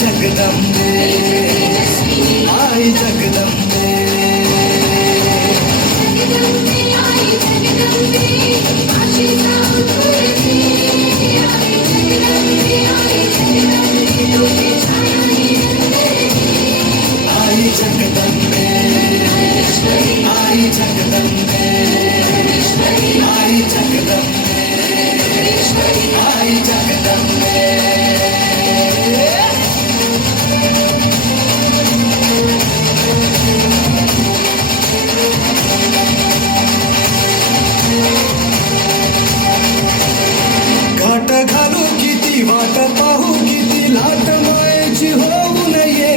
जगदंबे आई जगदंबे आई जगदंबे आई जगदंबे आई जगदंबे आई जगदंबे आई जगदंबे घाट घालू किती वाट पाहू किती लाट मायेची होऊ नये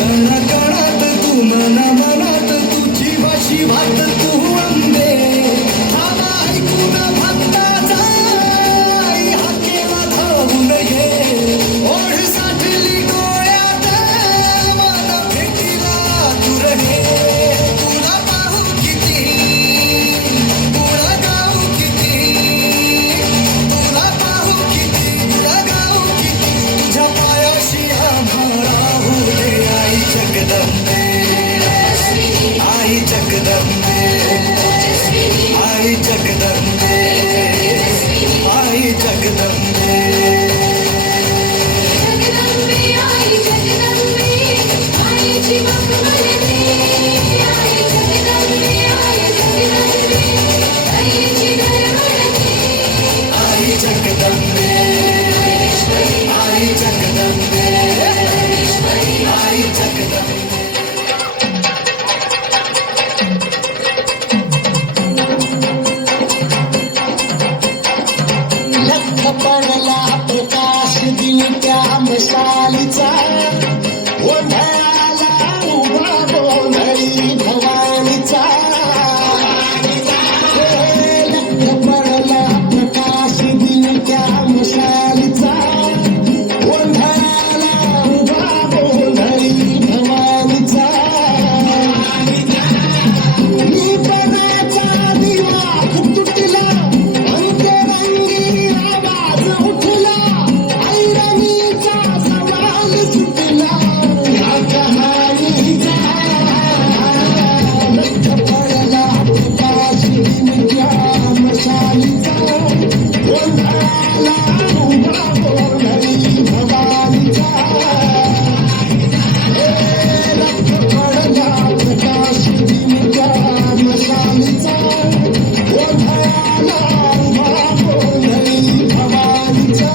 कणा कणात तू मना मनात तुझी वाशी वाट तू अंबे आला ऐकून भक्ताचा आई हाकेला धावू नये ओढ साठली डोळ्यात मला भेटीला तू रहे तुला पाहू किती तुला गाऊ किती तुला पाहू किती तुला गाऊ किती तुझ्या पायाशी आम्हाला होऊ दे आई जगदंबे आई जगदंबे आई जगदंबे आई जगदंबे आई जगदंबे आई जगदंबे आई जगदंबे लख पडला प्रकाश दिन त्या मशालीचा गोंधळाला उभा गोंधळी भवानीचा लख पडला प्रकाश दिन त्या मशालीचा गोंधळाला उभा गोंधळी भवानीचा निपणाचा दिवा तुटला अंतरंगी आवाज उठला ऐरणीचा सवाल सुटला या कहाणीचा लख पडला प्रकाश दिनच्या मशालीचा गोंधळाला उभा गोंधळी भवानीचा लख पडला प्रकाश दिनच्या मशालीचा गोंधळाला उभा गोंधळी भवानीचा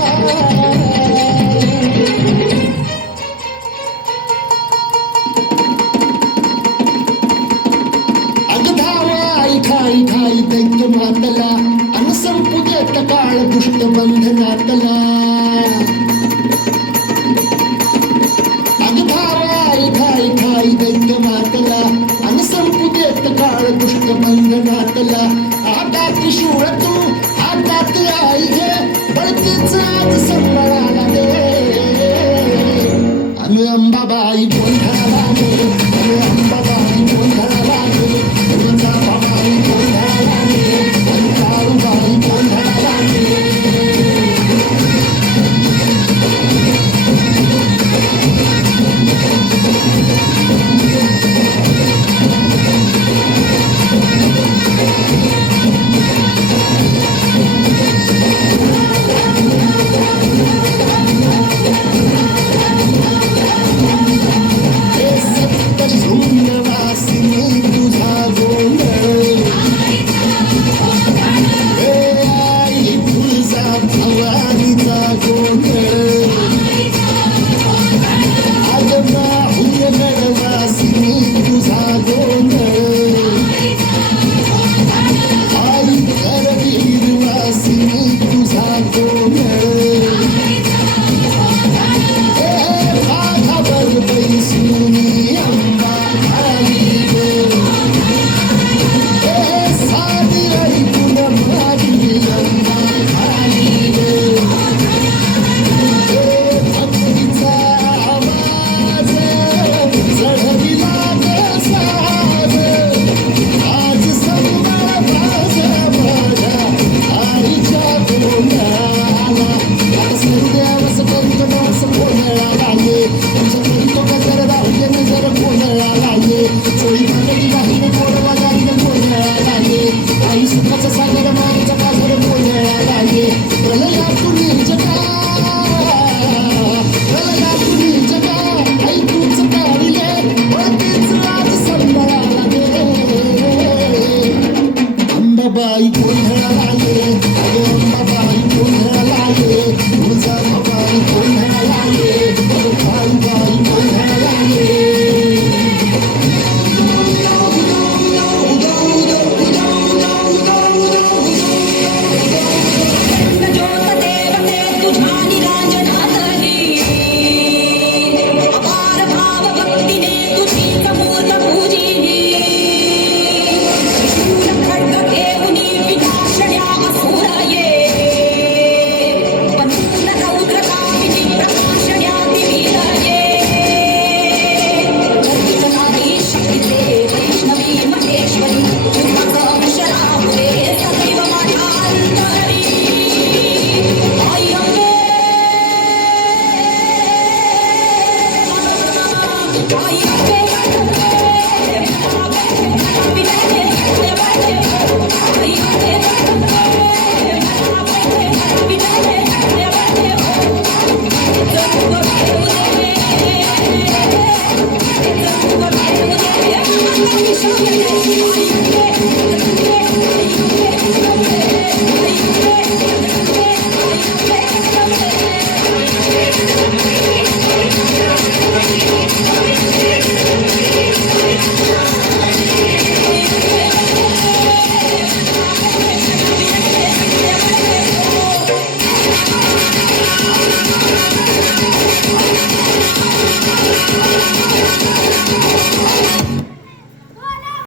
अगधावाई खाई खाई दैत्य मातला अन संपू देत काळ दुष्ट बंधनातला अगधावाई खाई खाई दैत्य मातला अन संपू देत काळ दुष्ट बंधनातला आता त्रिशूळ तू हातात आई घे बळतीचा संबळाला दे अन अंबाबाई गोंधळाला दे अन अंबाबाई गोंधळाला दे अंबाबाई गोंधळाला दे अंबाबाई गोंधळाला दे Oh,